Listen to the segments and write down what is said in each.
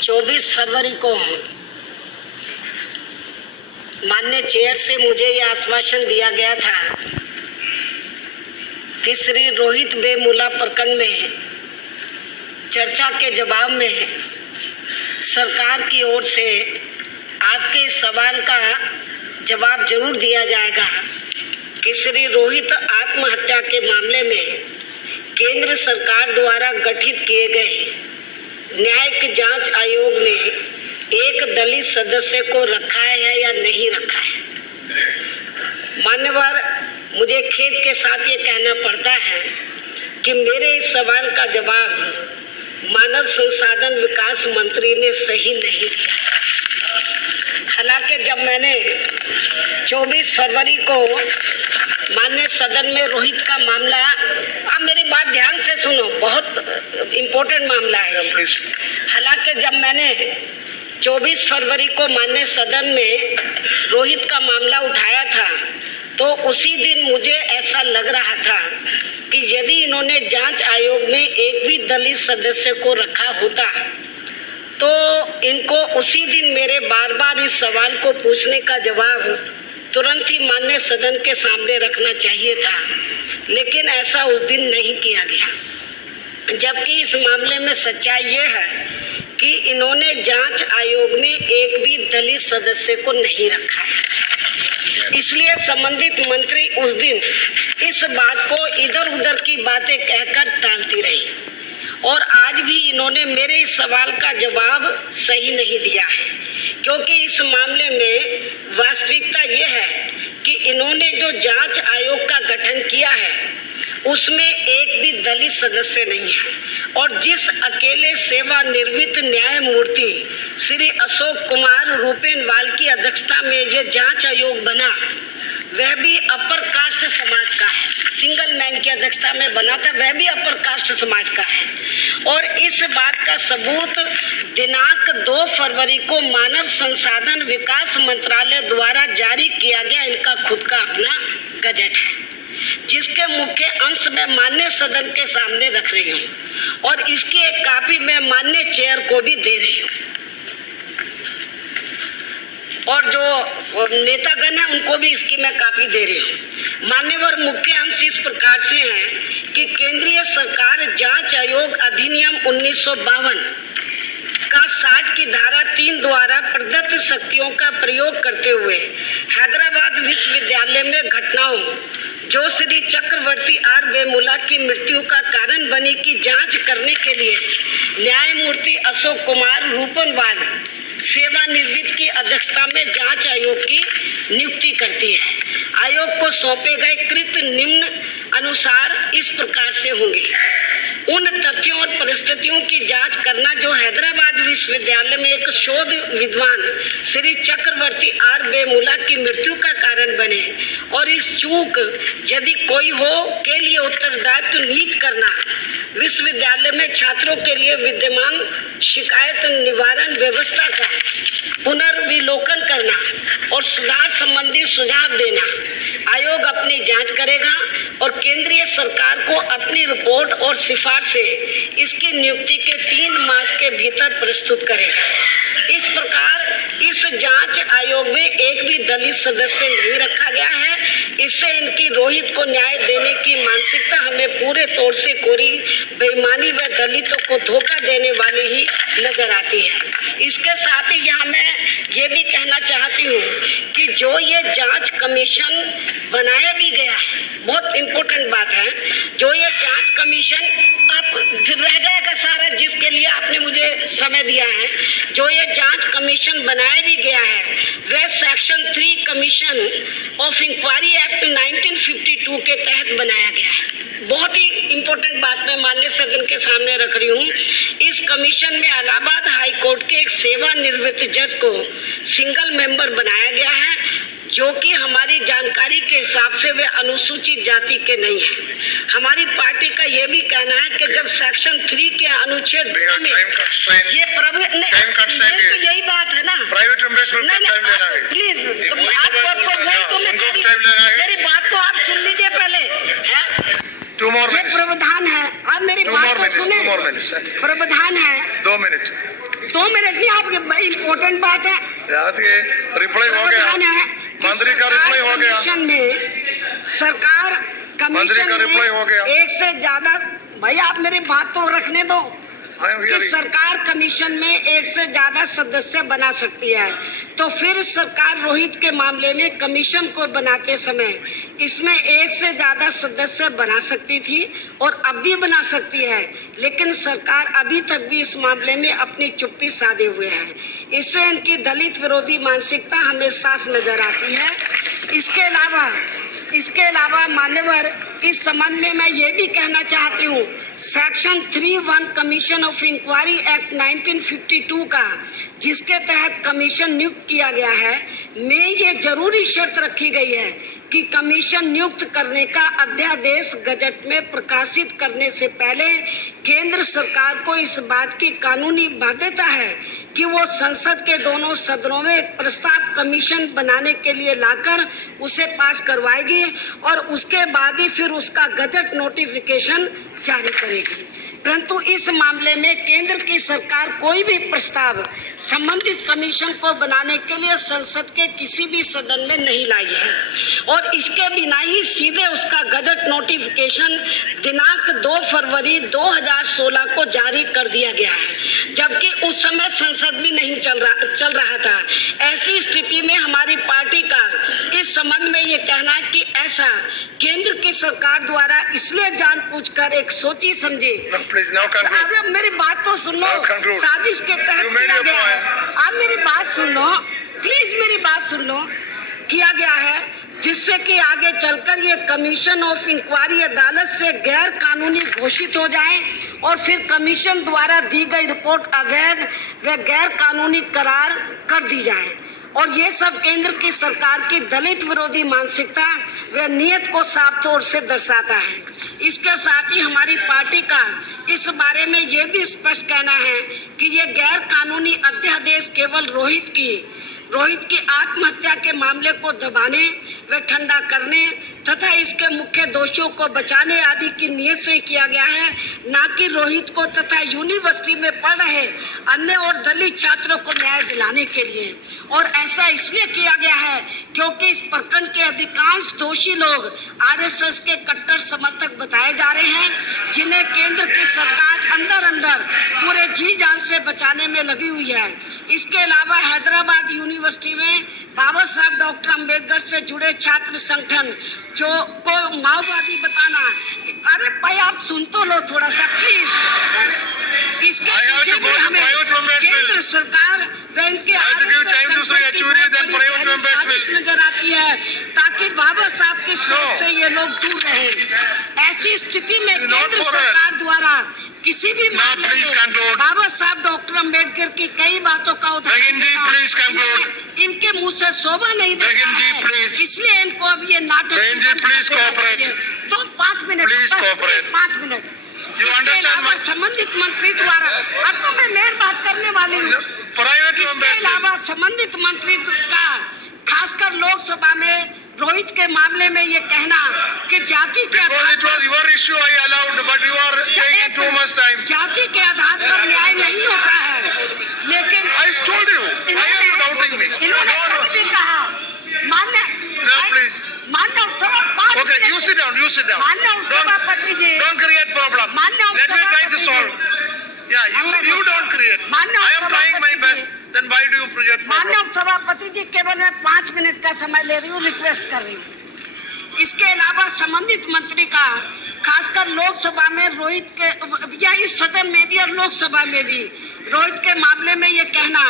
24 फरवरी को माननीय चेयर से मुझे यह आश्वासन दिया गया था कि श्री रोहित वेमुला प्रकरण में चर्चा के जवाब में सरकार की ओर से आपके इस सवाल का जवाब जरूर दिया जाएगा कि श्री रोहित आत्महत्या के मामले में केंद्र सरकार द्वारा गठित किए गए न्यायिक जांच आयोग ने एक दलित सदस्य को रखा है या नहीं रखा है। मान्यवर, मुझे खेद के साथ ये कहना पड़ता है कि मेरे इस सवाल का जवाब मानव संसाधन विकास मंत्री ने सही नहीं दिया। हालांकि जब मैंने 24 फरवरी को माननीय सदन में रोहित का मामला, आप मेरी बात ध्यान से सुनो, बहुत इम्पोर्टेंट मामला है। हालांकि जब मैंने 24 फरवरी को माननीय सदन में रोहित का मामला उठाया था तो उसी दिन मुझे ऐसा लग रहा था कि यदि इन्होंने जांच आयोग में एक भी दलित सदस्य को रखा होता तो इनको उसी दिन मेरे बार बार इस सवाल को पूछने का जवाब तुरंत ही माननीय सदन के सामने रखना चाहिए था, लेकिन ऐसा उस दिन नहीं किया गया। जबकि इस मामले में सच्चाई ये है कि इन्होंने जांच आयोग में एक भी दलित सदस्य को नहीं रखा है। इसलिए संबंधित मंत्री उस दिन इस बात को इधर उधर की बातें कहकर टालती रही और आज भी इन्होंने मेरे इस सवाल का जवाब सही नहीं दिया है, क्योंकि इस मामले में वास्तविकता ये है कि इन्होंने जो जांच आयोग का गठन किया है उसमें एक भी दलित सदस्य नहीं है और जिस अकेले सेवानिवृत्त न्यायमूर्ति श्री अशोक कुमार रूपेनवाल की अध्यक्षता में ये जांच आयोग बना वह भी अपर कास्ट समाज का है। सिंगल मैन की अध्यक्षता में बना था, वह भी अपर कास्ट समाज का है। और इस बात का सबूत दिनांक 2 फरवरी को मानव संसाधन विकास मंत्रालय द्वारा जारी किया गया इनका खुद का अपना गजट है, जिसके मुख्य अंश में माननीय सदन के सामने रख रही हूँ और इसकी एक कॉपी मैं माननीय चेयर को भी दे रही हूँ और जो नेतागण है उनको भी इसकी मैं कॉपी दे रही हूँ। मान्यवर, मुख्य अंश इस प्रकार से है कि केंद्रीय सरकार जांच आयोग अधिनियम 1952 का 60 की धारा 3 द्वारा प्रदत्त शक्तियों का प्रयोग करते हुए हैदराबाद विश्वविद्यालय में घटनाओं जो श्री चक्रवर्ती आर वेमुला की मृत्यु का कारण बनी की जांच करने के लिए न्यायमूर्ति अशोक कुमार रूपेनवाल सेवानिवृत्त की अध्यक्षता में जांच आयोग की नियुक्ति करती है। आयोग को सौंपे गए कृत्य निम्न अनुसार इस प्रकार से होंगे: उन तथ्यों और परिस्थितियों की जांच करना जो हैदराबाद विश्वविद्यालय में एक शोध विद्वान श्री चक्रवर्ती आर वेमुला की मृत्यु का कारण बने और इस चूक यदि कोई हो के लिए उत्तरदायित्व निहित करना, विश्वविद्यालय में छात्रों के लिए विद्यमान शिकायत निवारण व्यवस्था का पुनर्विलोकन करना और सुधार संबंधी सुझाव देना। आयोग अपनी जांच करेगा और केंद्रीय सरकार को अपनी रिपोर्ट और सिफारिशें इसकी नियुक्ति के 3 मास के भीतर प्रस्तुत करेगा। इस प्रकार इस जांच आयोग में एक भी दलित सदस्य नहीं रखा गया है। इससे इनकी रोहित को न्याय देने की मानसिकता हमें पूरे तौर से कोरी बेईमानी व दलितों को धोखा देने वाली ही नजर आती है। इसके साथ ही यहाँ मैं ये भी कहना चाहती हूँ कि जो ये जांच कमीशन बनाया भी गया है, बहुत इम्पोर्टेंट बात है, जो ये जांच कमीशन आप फिर रह जाएगा सारा जिसके लिए आपने मुझे समय दिया है, जो ये जांच कमीशन बनाया भी गया है वह section 3 commission of inquiry act 1952 के तहत बनाया गया है। बहुत ही इम्पोर्टेंट बात मैं माननीय सदन के सामने रख रही हूँ। इस कमीशन में इलाहाबाद हाई कोर्ट के एक सेवानिवृत्त जज को सिंगल मेंबर बनाया गया है, जो कि हमारी जानकारी के हिसाब से वे अनुसूचित जाति के नहीं हैं। हमारी पार्टी का ये भी कहना है कि जब सेक्शन 3 के अनुच्छेद 2 में ये तो यही बात है ना, प्लीज मेरी बात तो आप सुन लीजिए पहले, ये प्रावधान है। आप मेरी बात तो सुने, प्रावधान है 2 मिनट 2 मिनट नहीं, आप इम्पोर्टेंट बात है, रिप्लाई हो गया, ध्यान है कि मंत्री का रिप्लाई हो गया, कमीशन में सरकार मंत्री का रिप्लाई हो गया। एक से ज्यादा, भाई आप मेरी बात तो रखने दो, कि सरकार कमीशन में 1 से ज्यादा सदस्य बना सकती है, तो फिर सरकार रोहित के मामले में कमीशन को बनाते समय इसमें 1 से ज्यादा सदस्य बना सकती थी और अब भी बना सकती है, लेकिन सरकार अभी तक भी इस मामले में अपनी चुप्पी साधे हुए है। इससे इनकी दलित विरोधी मानसिकता हमें साफ नजर आती है। इसके अलावा मान्यवर, इस संबंध में मैं ये भी कहना चाहती हूँ, section 3(1) commission of inquiry act 1952 का, जिसके तहत कमीशन नियुक्त किया गया है, में ये जरूरी शर्त रखी गई है कि कमीशन नियुक्त करने का अध्यादेश गजट में प्रकाशित करने से पहले केंद्र सरकार को इस बात की कानूनी बाध्यता है कि वो संसद के दोनों सदनों में एक प्रस्ताव कमीशन बनाने के लिए लाकर उसे पास करवाएगी और उसके बाद ही फिर उसका गजट नोटिफिकेशन जारी करेगी। परंतु इस मामले में केंद्र की सरकार कोई भी प्रस्ताव संबंधित कमीशन को बनाने के लिए संसद के किसी भी सदन में नहीं लाई है और इसके बिना ही सीधे उसका गजट नोटिफिकेशन दिनांक 2 फरवरी 2016 को जारी कर दिया गया है, जबकि उस समय संसद भी नहीं चल रहा था। ऐसी स्थिति में हमारी पार्टी का इस संबंध में ये कहना है कि ऐसा केंद्र की सरकार द्वारा इसलिए जानबूझकर एक सोची समझी, अब मेरी बात तो सुन लो, साजिश के तहत किया गया है। आप मेरी बात सुन लो, प्लीज मेरी बात सुन लो, किया गया है जिससे कि आगे चलकर ये कमीशन ऑफ इंक्वायरी अदालत से गैर कानूनी घोषित हो जाए और फिर कमीशन द्वारा दी गई रिपोर्ट अवैध व गैर कानूनी करार कर दी जाए। और ये सब केंद्र की सरकार की दलित विरोधी मानसिकता व नीयत को साफ तौर से दर्शाता है। इसके साथ ही हमारी पार्टी का इस बारे में ये भी स्पष्ट कहना है कि ये गैर कानूनी अध्यादेश केवल रोहित की आत्महत्या के मामले को दबाने व ठंडा करने तथा इसके मुख्य दोषियों को बचाने आदि की नीयत से किया गया है, न कि रोहित को तथा यूनिवर्सिटी में पढ़ रहे अन्य और दलित छात्रों को न्याय दिलाने के लिए। और ऐसा इसलिए किया गया है क्योंकि इस प्रकरण के अधिकांश दोषी लोग आरएसएस के कट्टर समर्थक बताए जा रहे हैं, जिन्हें केंद्र की सरकार अंदर पूरे जी जान से बचाने में लगी हुई है। इसके अलावा हैदराबाद यूनिवर्सिटी में बाबा साहब डॉक्टर अम्बेडकर से जुड़े छात्र संगठन जो को माओवादी बताना, अरे भाई आप सुन तो लो थोड़ा सा प्लीज। इसके पीछे भी हमें केंद्र सरकार व इनके साजिश नजर आती है ताकि बाबा साहब की सोच से ये लोग दूर रहे। ऐसी स्थिति में केंद्र सरकार द्वारा किसी भी मामले में बाबा साहब डॉक्टर अम्बेडकर की कई बातों का उदाहरण इनके मुंह से शोभा नहीं देता है, इसलिए इनको अब ये नाटक तो 5 मिनट संबंधित मंत्री द्वारा, अब तो मैं मेन बात करने वाली हूँ। इसके अलावा संबंधित मंत्री का खासकर लोकसभा में रोहित के मामले में ये कहना कि जाति के आधार पर न्याय नहीं होता है, लेकिन इन्होंने भी कहा मान्य सभापति जी, मानव सभापति जी, केवल मैं 5 मिनट का समय ले रही हूँ, रिक्वेस्ट कर रही हूँ। इसके अलावा संबंधित मंत्री का खासकर लोकसभा में रोहित के या इस सदन में भी और लोकसभा में भी रोहित के मामले में ये कहना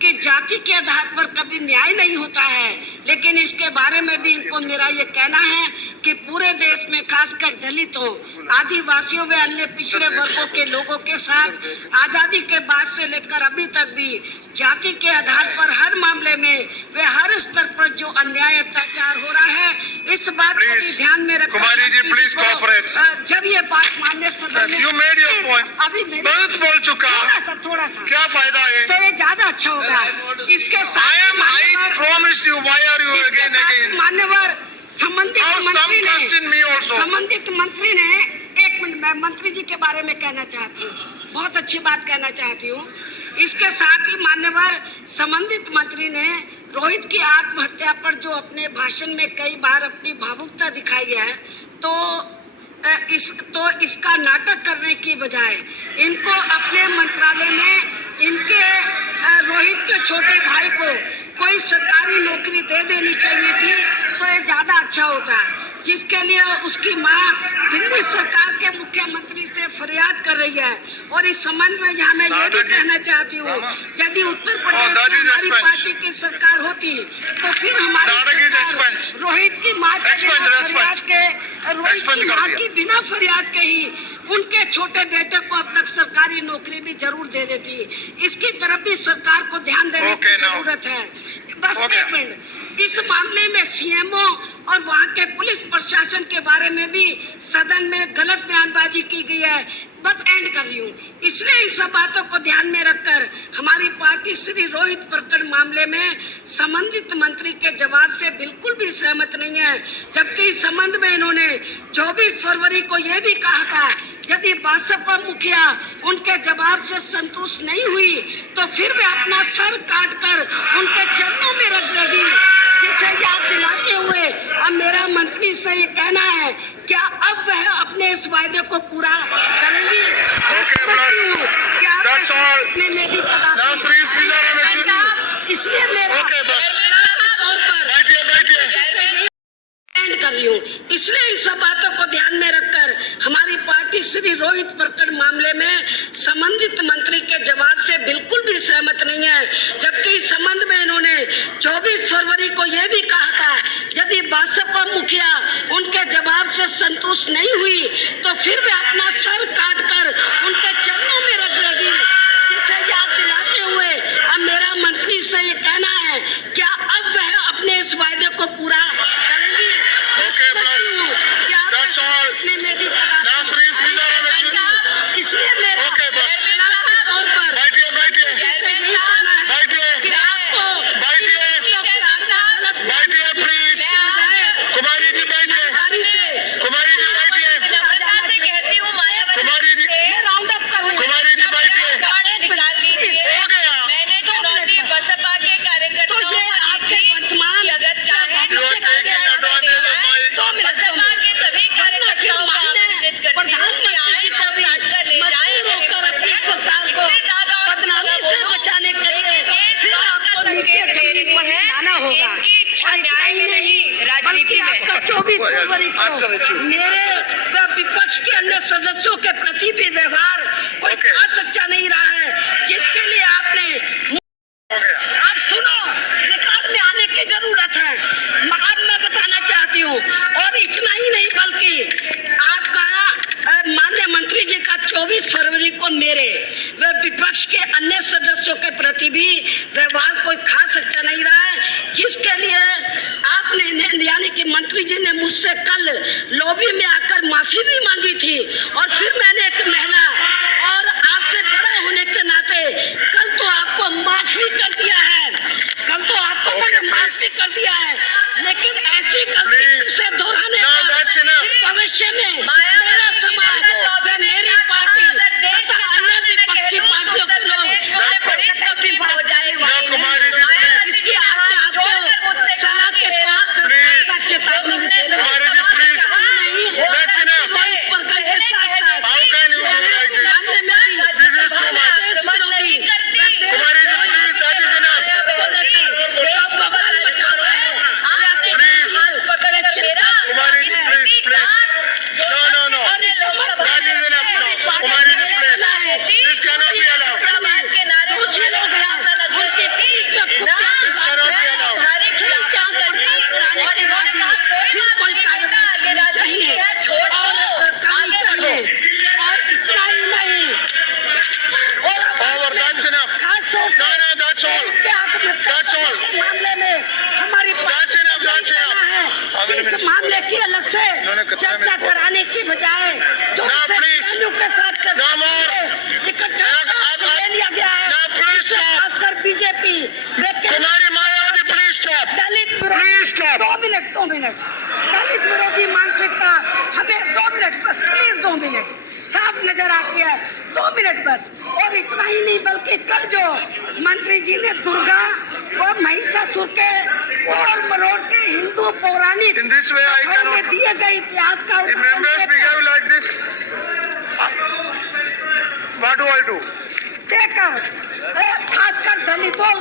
कि जाति के आधार पर कभी न्याय नहीं होता है, लेकिन इसके बारे में भी इनको मेरा ये कहना है कि पूरे देश में खासकर दलितों, आदिवासियों व अन्य पिछड़े वर्गों के लोगों के साथ आजादी के बाद से लेकर अभी तक भी जाति के आधार पर हर मामले में वे हर स्तर पर जो अन्याय अत्याचार हो रहा है, इस बात को भी ध्यान में रखना। जब ये बात मान्य सदन में अभी बोल चुका, थोड़ा सा क्या फायदा है, तो ये ज्यादा अच्छा होगा। इसके साथ मान्यवर संबंधित मंत्री ने 1 मिनट, मैं मंत्री जी के बारे में कहना चाहती हूँ, बहुत अच्छी बात कहना चाहती हूँ इसके साथ ही मान्यवर संबंधित मंत्री ने रोहित की आत्महत्या पर जो अपने भाषण में कई बार अपनी भावुकता दिखाई है, तो इसका नाटक करने की बजाय इनको अपने मंत्रालय में इनके रोहित के छोटे भाई को कोई सरकारी नौकरी दे देनी चाहिए थी, तो ये ज्यादा अच्छा होता, जिसके लिए उसकी मां दिल्ली सरकार के मुख्यमंत्री से फरियाद कर रही है। और इस संबंध में यहाँ मैं ये भी कहना चाहती हूँ, यदि उत्तर प्रदेश में हमारी पार्टी की सरकार होती तो फिर हमारी सरकार रोहित की मां की बिना फरियाद के ही उनके छोटे बेटे को अब तक सरकारी नौकरी भी जरूर दे देती। इसकी तरफ भी सरकार को ध्यान देने की जरूरत है। बस एक मिनट, इस मामले में सीएमओ और वहाँ के पुलिस प्रशासन के बारे में भी सदन में गलत बयानबाजी की गई है। बस एंड कर रही हूँ। इसलिए इन सब बातों को ध्यान में रखकर हमारी पार्टी श्री रोहित प्रकरण मामले में संबंधित मंत्री के जवाब से बिल्कुल भी सहमत नहीं है, जबकि इस संबंध में इन्होंने 24 फरवरी को यह भी कहा था, यदि बसपा मुखिया उनके जवाब से संतुष्ट नहीं हुई तो फिर वे अपना सर काटकर उनके चरणों में रख देगी। जिसे याद दिलाते हुए अब मेरा मंत्री से ये कहना है, क्या अब वह अपने इस वायदे को पूरा करेंगी? इसलिए मेरा कर रही हूँ। इसलिए इन सब बातों को ध्यान में रखकर हमारी पार्टी श्री रोहित प्रकरण मामले में संबंधित मंत्री के जवाब से बिल्कुल भी सहमत नहीं है, जबकि इस संबंध में इन्होंने 24 फरवरी को यह भी कहा था, यदि बसपा मुखिया उनके जवाब से संतुष्ट नहीं हुई तो फिर वे अपना सर काटकर उनके चरणों में रख देगी। जिसे याद दिलाते हुए अब मेरा मंत्री से ये कहना है, क्या अब वह अपने इस वायदे को पूरा करेंगी? इसलिए मेरा तौर पर राजनीति में 24 फरवरी को मेरे विपक्ष के अन्य सदस्यों के प्रति भी व्यवहार कोई खास अच्छा नहीं रहा है, जिसके लिए आपने आप सुनो, रिकॉर्ड में आने की जरूरत है। अब मैं बताना चाहती हूँ, और इतना ही नहीं बल्कि आपका माननीय मंत्री जी का 24 फरवरी को मेरे व विपक्ष के अन्य सदस्यों के प्रति भी व्यवहार कोई खास अच्छा नहीं रहा है, जिसके लिए आपने यानी कि मंत्री जी ने मुझसे कल लॉबी में आकर माफी भी मांगी थी। और फिर मैंने एक महिला और आपसे बड़ा होने के नाते कल तो आपको माफी कर दिया है, मैंने माफी कर दिया है, लेकिन ऐसी गलती से दोहराने का भविष्य में मेरा समाज व मेरी पार्टी तथा अन्य विपक्षी पार्टियों के लोग हो जाएगा। इसकी आपको सलाह के तौर चेतावनी भी दे रही इस मामले की अलग से चर्चा कराने की बजाय जो के साथ इकट्ठा ले लिया गया है, खासकर बीजेपी दलित विरोधी मानसिकता हमें 2 मिनट बस प्लीज 2 मिनट साफ नजर आती है। 2 मिनट बस। और इतना ही नहीं बल्कि कल जो मंत्री जी ने दुर्गा व महिषासुर के तोड़ मरोड़ के हिंदू पौराणिक In this way, I कथाओं cannot- में दिए गए इतिहास का If members behave like this, what do I do? देकर खासकर दलितों